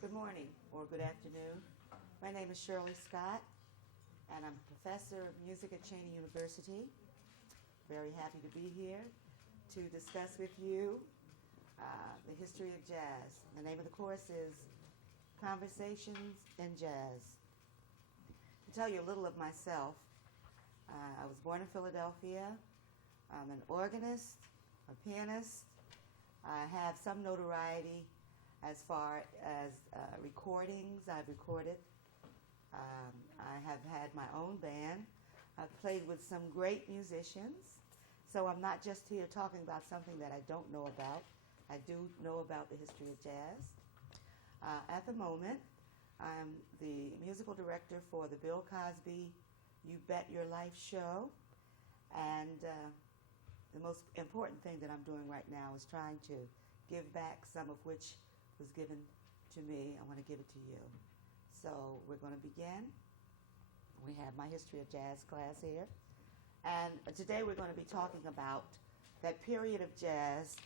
Good morning or good afternoon. My name is Shirley Scott, and I'm a professor of music at Cheyney University. Very happy to be here to discuss with you the history of jazz. The name of the course is Conversations in Jazz. To tell you a little of myself, I was born in Philadelphia. I'm an organist, a pianist. I have some notoriety as far as recordings. I've recorded. I have had my own band. I've played with some great musicians. So I'm not just here talking about something that I don't know about. I do know about the history of jazz. At the moment, I'm the musical director for the Bill Cosby You Bet Your Life show. And the most important thing that I'm doing right now is trying to give back some of which was given to me. I want to give it to you. So we're going to begin. We have my history of jazz class here. And today we're going to be talking about that period of jazz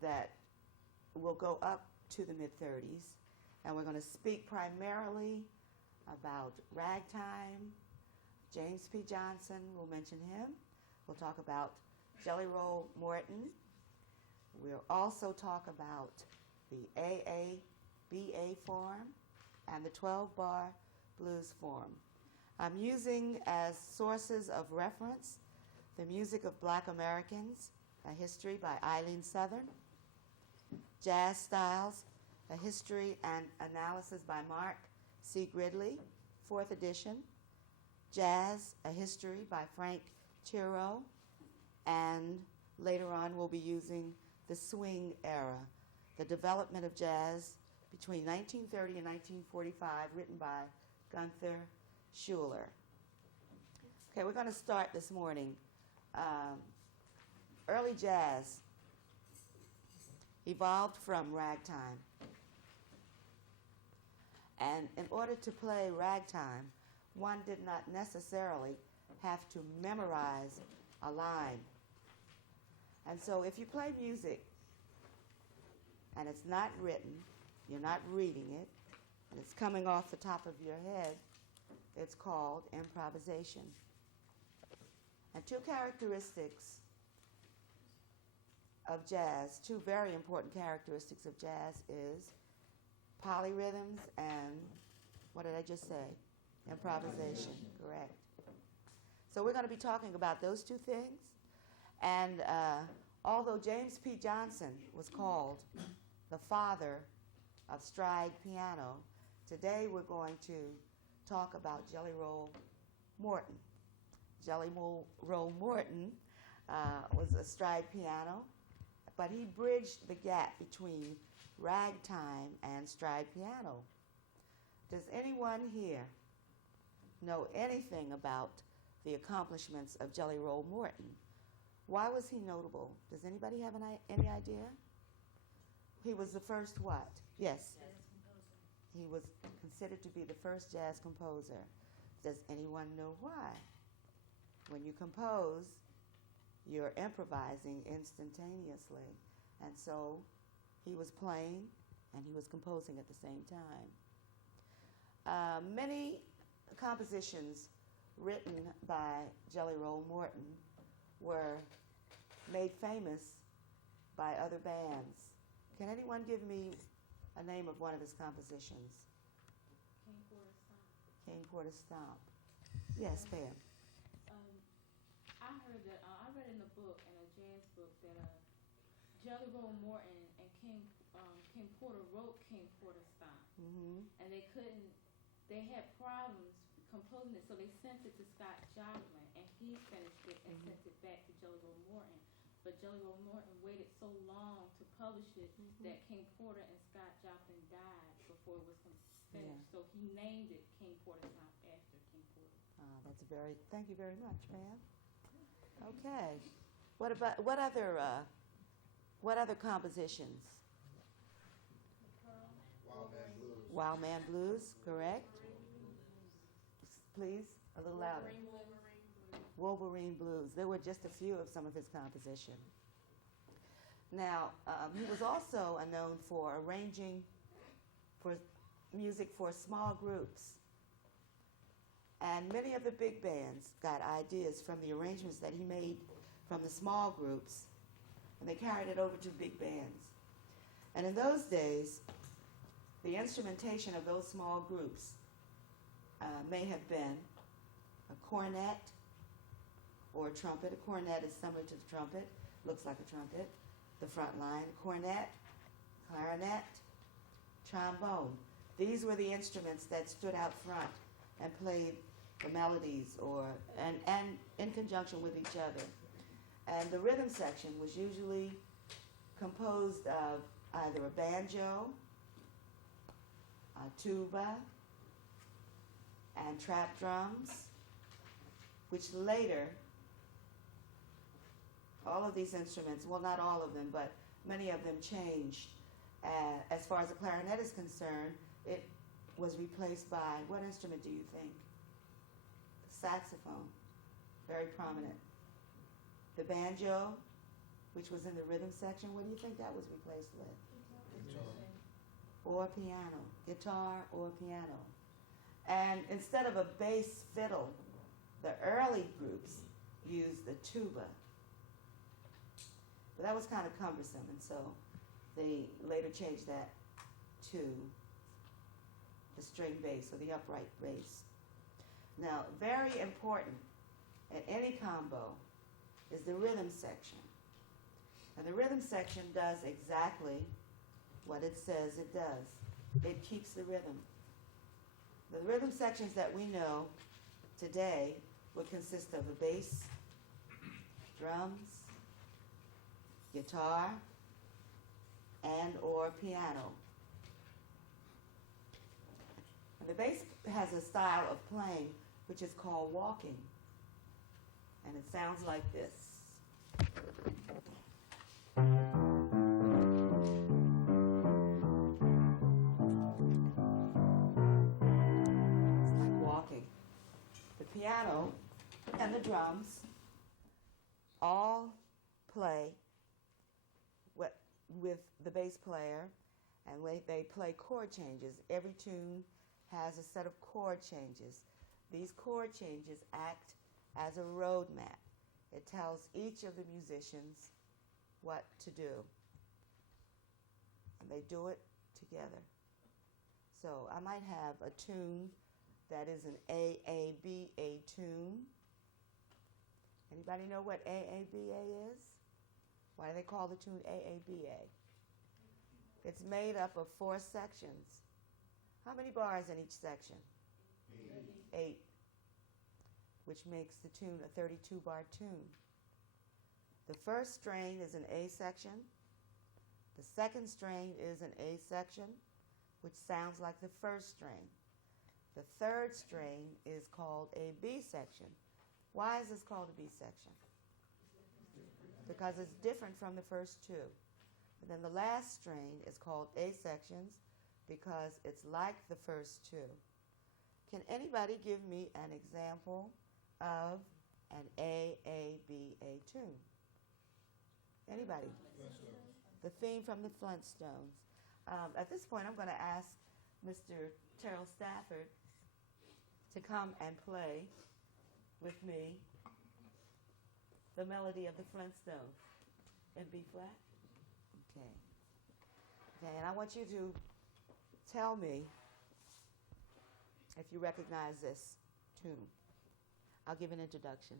that will go up to the mid-30s. And we're going to speak primarily about ragtime. James P. Johnson, we'll mention him. We'll talk about Jelly Roll Morton. We'll also talk about the AABA form and the 12-bar blues form. I'm using as sources of reference the Music of Black Americans, A History by Eileen Southern, Jazz Styles, A History and Analysis by Mark C. Gridley, 4th edition, Jazz, A History by Frank Chiro, and later on we'll be using the swing era, the development of jazz between 1930 and 1945, written by Gunther Schuller. Okay, we're going to start this morning. Early jazz evolved from ragtime. And in order to play ragtime, one did not necessarily have to memorize a line. And so if you play music and it's not written, you're not reading it, and it's coming off the top of your head, it's called improvisation. And two characteristics of jazz, two very important characteristics of jazz is polyrhythms and, what did I just say? Improvisation, correct. So we're going to be talking about those two things. And although James P. Johnson was called the father of stride piano, today we're going to talk about Jelly Roll Morton. Jelly Roll Morton was a stride piano, but he bridged the gap between ragtime and stride piano. Does anyone here know anything about the accomplishments of Jelly Roll Morton? Why was he notable? Does anybody have any idea? He was the first what? Yes. Jazz composer. He was considered to be the first jazz composer. Does anyone know why? When you compose, you're improvising instantaneously. And so he was playing and he was composing at the same time. Many compositions written by Jelly Roll Morton were made famous by other bands. Can anyone give me a name of one of his compositions? King Porter Stomp. King Porter Stomp. Yes, Pam. I heard that, I read in the book, in a jazz book, that Jelly Roll Morton and King Porter wrote King Porter Stomp. Mm-hmm. And they had problems composing it, so they sent it to Scott Joplin, and he finished it and sent it back to Jelly Roll Morton. But Jelly Roll Morton waited so long to publish it that King Porter and Scott Joplin died before it was finished. Yeah. So he named it King Porter Stomp after King Porter. Thank you very much, ma'am. Okay. What other compositions? Wild Man Blues. Wild Man Blues, correct? Please, a little louder. Wolverine Blues. There were just a few of some of his composition. Now, he was also known for arranging for music for small groups. And many of the big bands got ideas from the arrangements that he made from the small groups, and they carried it over to big bands. And in those days, the instrumentation of those small groups may have been a cornet or a trumpet. A cornet is similar to the trumpet, looks like a trumpet. The front line, cornet, clarinet, trombone. These were the instruments that stood out front and played the melodies and in conjunction with each other. And the rhythm section was usually composed of either a banjo, a tuba, and trap drums, which later, all of these instruments, well, not all of them, but many of them changed. As far as the clarinet is concerned, it was replaced by, what instrument do you think? The saxophone, very prominent. The banjo, which was in the rhythm section, what do you think that was replaced with? Guitar. Or piano, guitar or piano. And instead of a bass fiddle, the early groups used the tuba. But that was kind of cumbersome, and so they later changed that to the string bass or the upright bass. Now, very important in any combo is the rhythm section. And the rhythm section does exactly what it says it does. It keeps the rhythm. The rhythm sections that we know today would consist of a bass, drums, guitar, and or piano. And the bass has a style of playing which is called walking. And it sounds like this. It's like walking. The piano and the drums all play with the bass player, and they play chord changes. Every tune has a set of chord changes. These chord changes act as a roadmap. It tells each of the musicians what to do, and they do it together. So I might have a tune that is an AABA tune. Anybody know what AABA is? Why do they call the tune AABA? It's made up of 4 sections. How many bars in each section? 8. Which makes the tune a 32-bar tune. The first strain is an A section. The second strain is an A section, which sounds like the first strain. The third strain is called a B section. Why is this called a B section? Because it's different from the first 2. And then the last strain is called A sections because it's like the first 2. Can anybody give me an example of an AABA tune? Anybody? The theme from the Flintstones. At this point, I'm going to ask Mr. Terrell Stafford to come and play with me the melody of the Flintstones in B flat. Okay. Okay, and I want you to tell me if you recognize this tune. I'll give an introduction.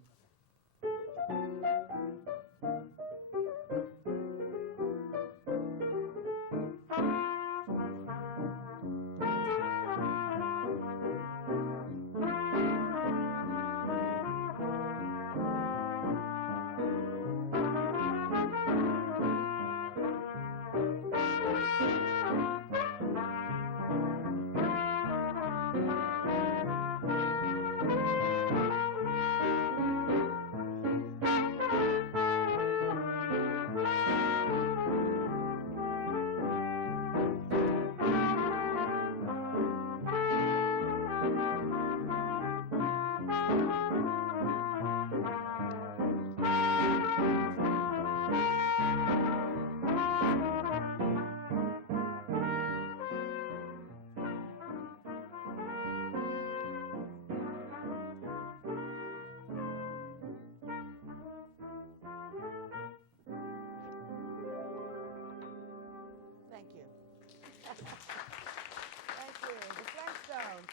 Thank you. The Flintstones.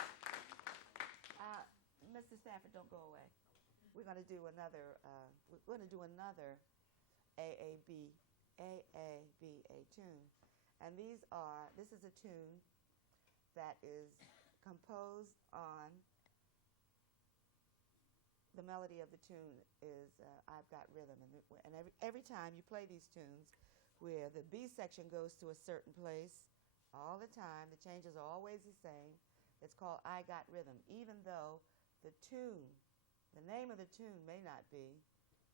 Mr. Stafford, don't go away. We're going to do another. AABA tune, and this is a tune that is composed on. The melody of the tune is I've Got Rhythm, and every time you play these tunes, where the B section goes to a certain place, all the time the changes are always the same. It's called I Got Rhythm, even though the name of the tune may not be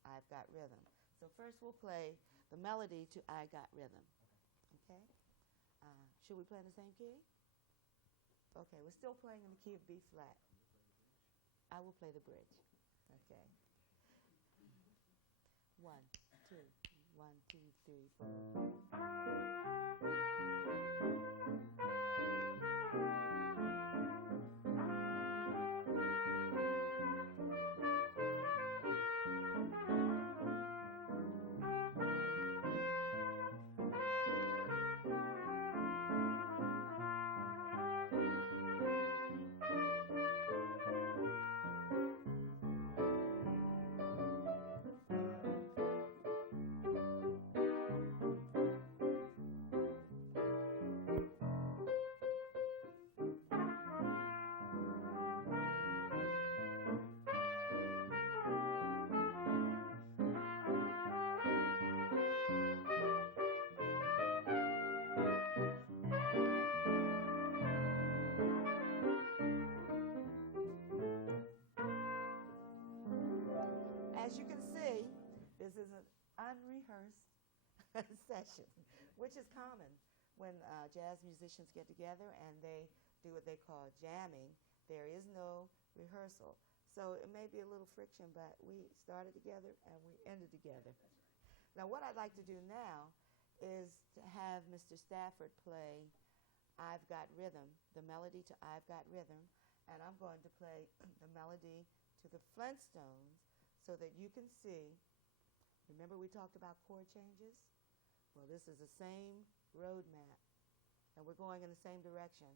I've Got Rhythm. So first we'll play the melody to I Got Rhythm. Okay? Should we play in the same key? Okay, we're still playing in the key of B flat. I will play the bridge. Okay. 1, 2, 1, 2, 3, 4. As you can see, this is an unrehearsed session, which is common when jazz musicians get together and they do what they call jamming. There is no rehearsal. So it may be a little friction, but we started together and we ended together. Now what I'd like to do now is to have Mr. Stafford play I've Got Rhythm, the melody to I've Got Rhythm, and I'm going to play the melody to the Flintstones so that you can see. Remember we talked about chord changes? Well, this is the same road map, and we're going in the same direction,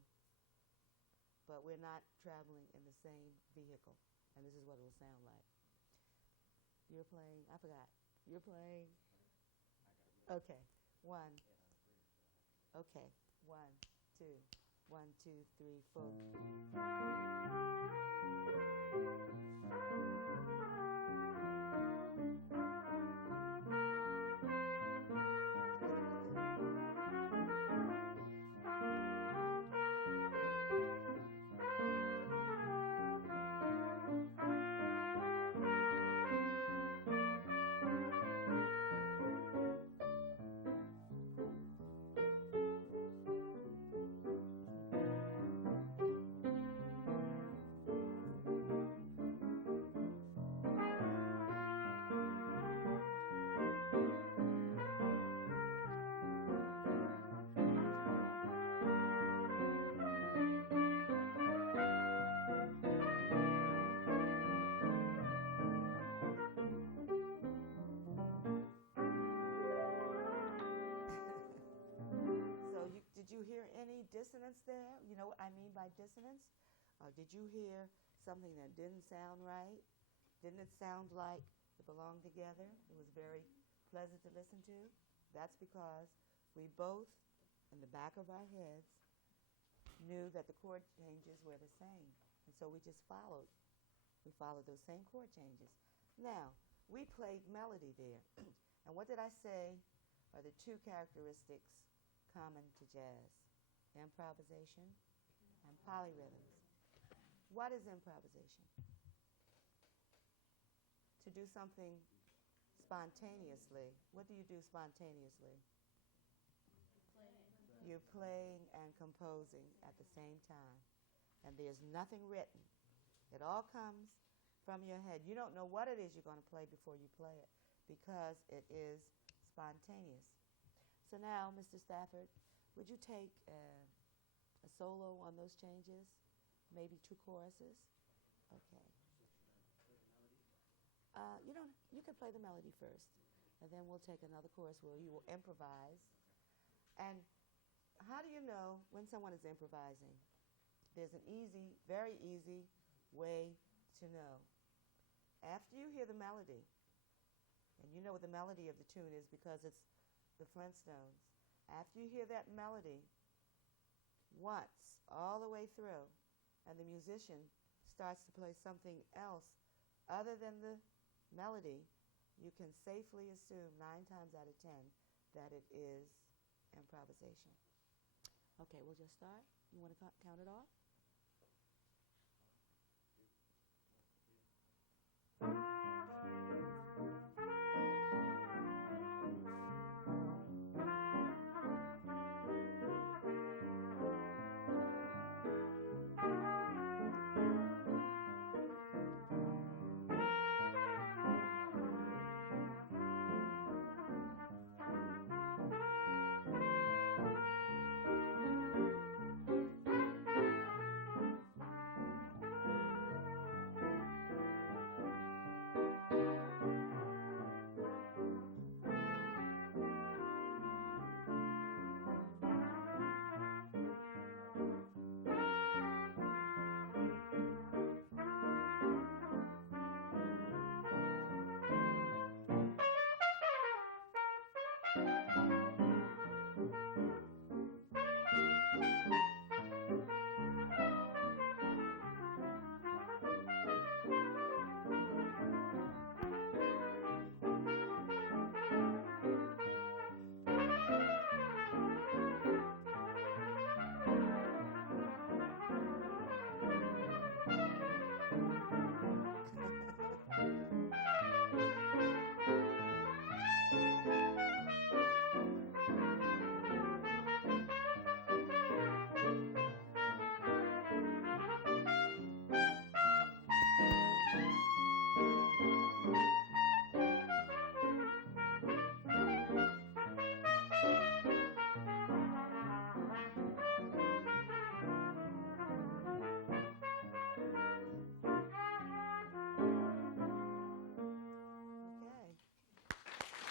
but we're not traveling in the same vehicle, and this is what it will sound like. You're playing, I forgot. You're playing? Okay, 1. Okay, 1, 2, 1, 2, 3, 4. Did you hear any dissonance there? You know what I mean by dissonance? Did you hear something that didn't sound right? Didn't it sound like it belonged together? It was very pleasant to listen to? That's because we both, in the back of our heads, knew that the chord changes were the same. And so we just followed. We followed those same chord changes. Now, we played melody there. And what did I say are the two characteristics common to jazz? Improvisation and polyrhythms. What is improvisation? To do something spontaneously. What do you do spontaneously? You're playing and composing at the same time. And there's nothing written. It all comes from your head. You don't know what it is you're going to play before you play it because it is spontaneous. So now, Mr. Stafford, would you take a solo on those changes? Maybe 2 choruses? Okay. You can play the melody first, and then we'll take another chorus where you will improvise. And how do you know when someone is improvising? There's an easy, very easy way to know. After you hear the melody, and you know what the melody of the tune is because it's the Flintstones. After you hear that melody once, all the way through, and the musician starts to play something else other than the melody, you can safely assume 9 times out of 10 that it is improvisation. Okay, we'll just start. You want to count it off?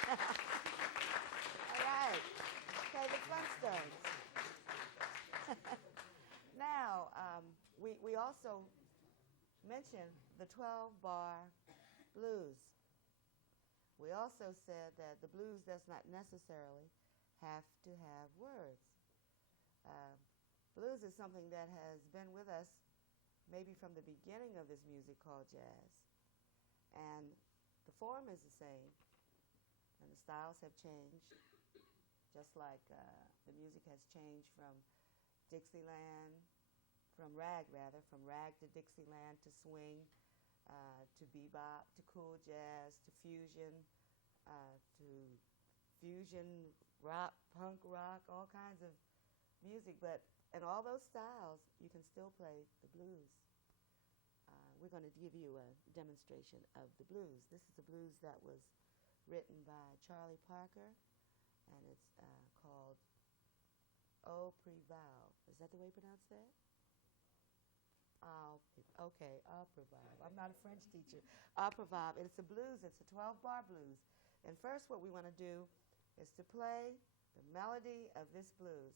All right. Okay, the Flintstones. Now, we also mentioned the 12-bar blues. We also said that the blues does not necessarily have to have words. Blues is something that has been with us maybe from the beginning of this music called jazz. And the form is the same, and the styles have changed, just like the music has changed from Dixieland, from rag to Dixieland, to swing, to bebop, to cool jazz, to fusion rock, punk rock, all kinds of music. But in all those styles, you can still play the blues. We're going to give you a demonstration of the blues. This is a blues that was written by Charlie Parker, and it's called Au Prof. Is that the way you pronounce that? Okay, Au Prof. I'm not a French teacher. Au Prof. It's a blues. It's a 12-bar blues. And first what we want to do is to play the melody of this blues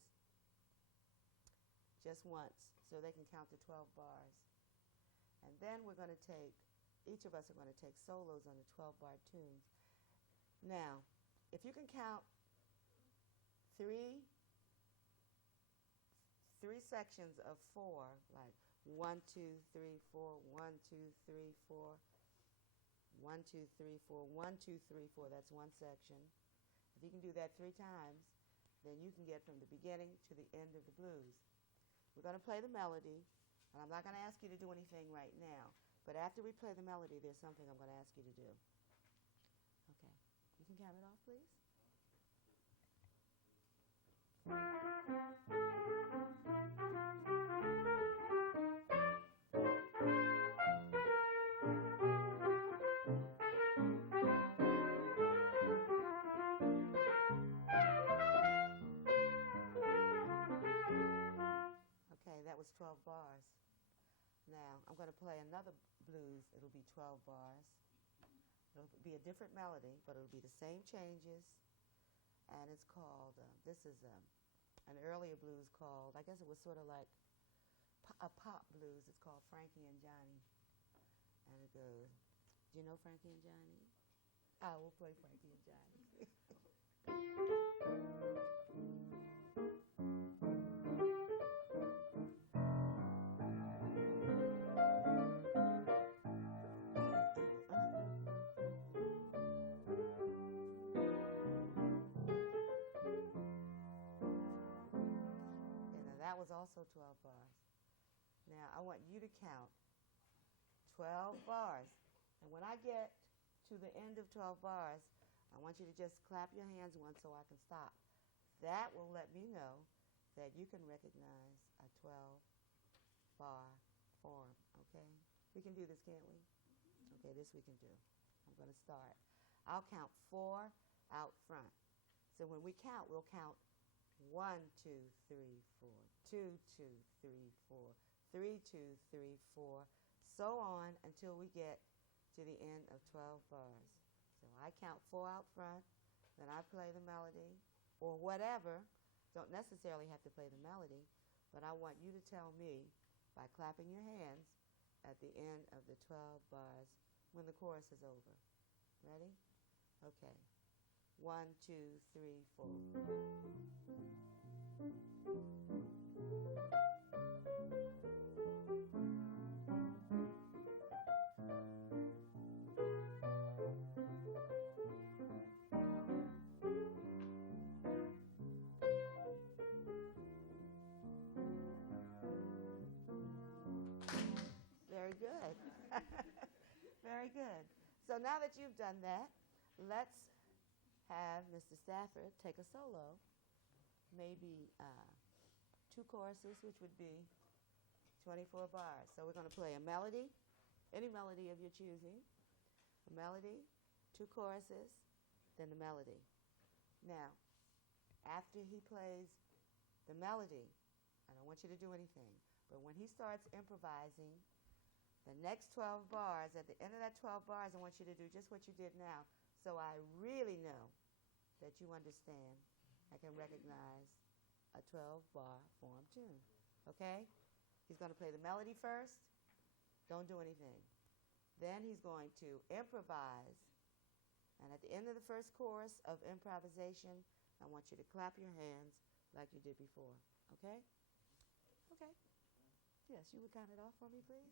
just once so they can count the 12 bars. And then we're going to take, each of us are going to take solos on the 12-bar tunes. Now, if you can count three sections of 4, like 1, 2, 3, 4, 1, 2, 3, 4, 1, 2, 3, 4, 1, 2, 3, 4, that's one section. If you can do that 3 times, then you can get from the beginning to the end of the blues. We're going to play the melody, and I'm not going to ask you to do anything right now, but after we play the melody, there's something I'm going to ask you to do. Okay. You can count it off, please. Okay, that was 12 bars. Now, I'm going to play another blues. It'll be 12 bars. It'll be a different melody, but it'll be the same changes. And it's called, this is an earlier blues called, I guess it was sort of like a pop blues. It's called Frankie and Johnny. And it goes, do you know Frankie and Johnny? Oh, we'll play Frankie and Johnny. That was also 12 bars. Now, I want you to count 12 bars. And when I get to the end of 12 bars, I want you to just clap your hands once so I can stop. That will let me know that you can recognize a 12-bar form, okay? We can do this, can't we? Okay, this we can do. I'm going to start. I'll count 4 out front. So when we count, we'll count 1, 2, 3, 4, 2, 2, 3, 4, 3, 2, 3, 4, so on until we get to the end of 12 bars. So I count 4 out front, then I play the melody, or whatever. Don't necessarily have to play the melody, but I want you to tell me by clapping your hands at the end of the 12 bars when the chorus is over. Ready? Okay. 1, 2, 3, 4. Very good. Very good. So now that you've done that, let's have Mr. Stafford take a solo, maybe 2 choruses, which would be 24 bars. So we're going to play a melody, any melody of your choosing, a melody, 2 choruses, then the melody. Now, after he plays the melody, I don't want you to do anything, but when he starts improvising, the next 12 bars, at the end of that 12 bars, I want you to do just what you did now, so I really know that you understand. I can recognize a 12-bar form tune. Okay? He's going to play the melody first. Don't do anything. Then he's going to improvise. And at the end of the first chorus of improvisation, I want you to clap your hands like you did before. Okay? Okay. Yes, you would count it off for me, please?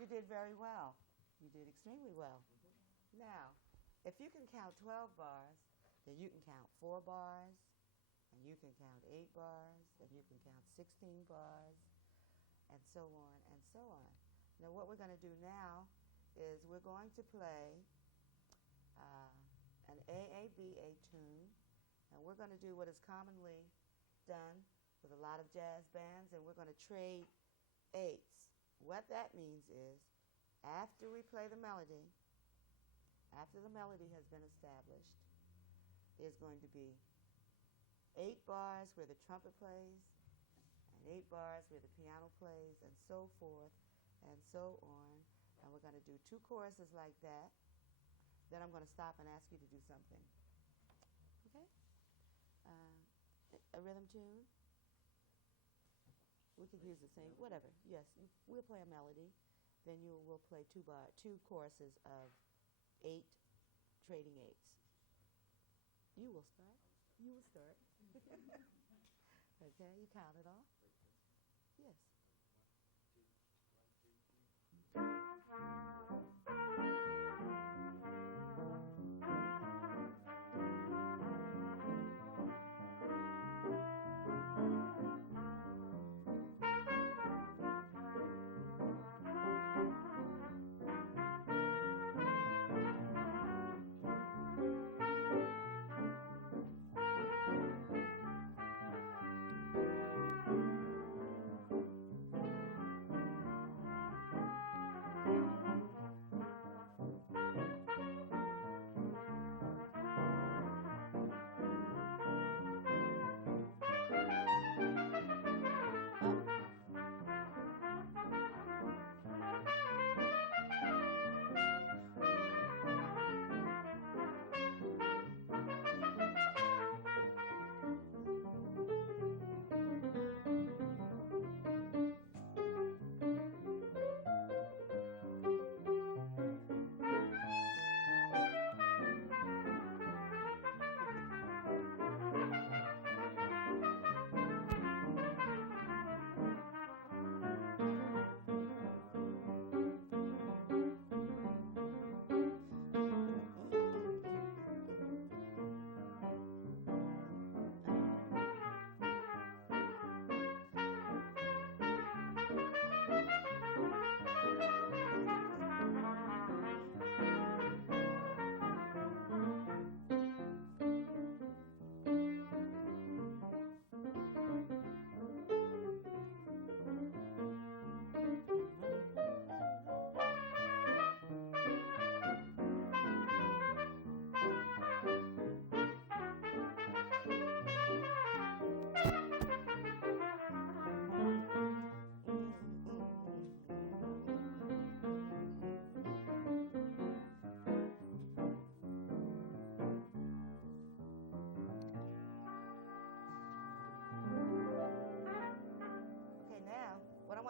You did very well. You did extremely well. Now, if you can count 12 bars, then you can count 4 bars, and you can count 8 bars, and you can count 16 bars, and so on and so on. Now, what we're going to do now is we're going to play an AABA tune And we're going to do what is commonly done with a lot of jazz bands, and we're going to trade eights. What that means is after we play the melody, after the melody has been established, there's going to be 8 bars where the trumpet plays, and 8 bars where the piano plays, and so forth, and so on. And we're going to do 2 choruses like that. Then I'm going to stop and ask you to do something. Okay? A rhythm tune? We could use the same, whatever. Yes, we'll play a melody. Then we'll play 2 choruses of 8 trading 8s. You will start. You will start. Okay, you count it off? Yes.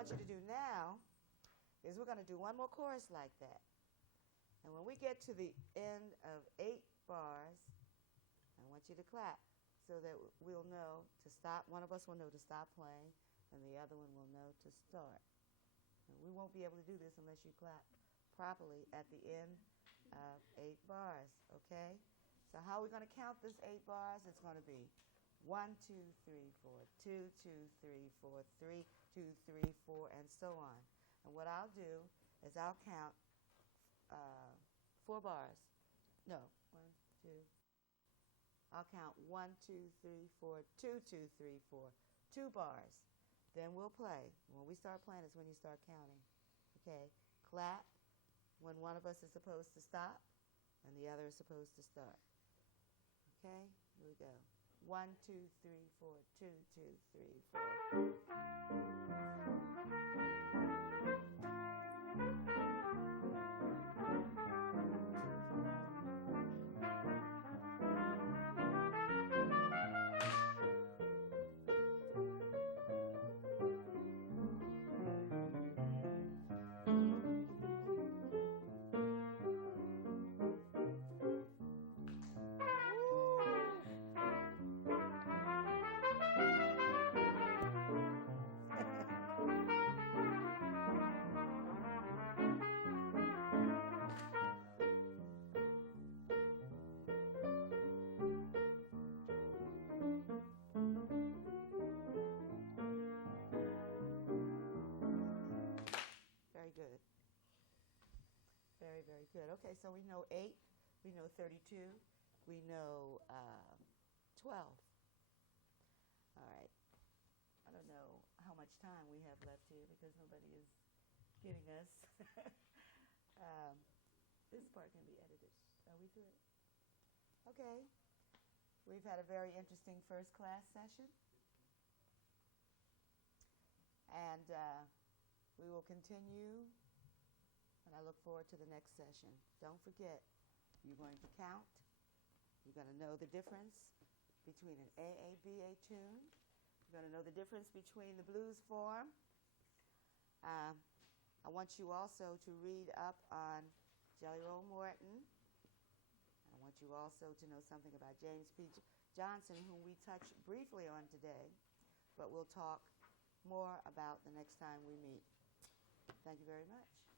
Want you to do now is we're going to do one more chorus like that. And when we get to the end of 8 bars, I want you to clap so that we'll know to stop. One of us will know to stop playing, and the other one will know to start. And we won't be able to do this unless you clap properly at the end of 8 bars, okay? So how are we going to count this 8 bars? It's going to be 1, 2, 3, 4, 2, 2, 3, 4, 3, 2, 3, 4, and so on. And what I'll do is I'll count 4 bars. No, 1, 2. I'll count 1, 2, 3, 4, 2, 2, 3, 4, 2 bars. Then we'll play. When we start playing is when you start counting. Okay? Clap when one of us is supposed to stop and the other is supposed to start. Okay? Here we go. 1, 2, 3, 4, 2, 2, 3, Very good. Okay, so we know 8, we know 32, we know 12. All right. I don't know how much time we have left here because nobody is getting us. This part can be edited. Are we through? Okay. We've had a very interesting first class session. And we will continue, and I look forward to the next session. Don't forget, you're going to count. You're going to know the difference between an AABA tune. You're going to know the difference between the blues form. I want you also to read up on Jelly Roll Morton. I want you also to know something about James P. Johnson, whom we touched briefly on today, but we'll talk more about the next time we meet. Thank you very much.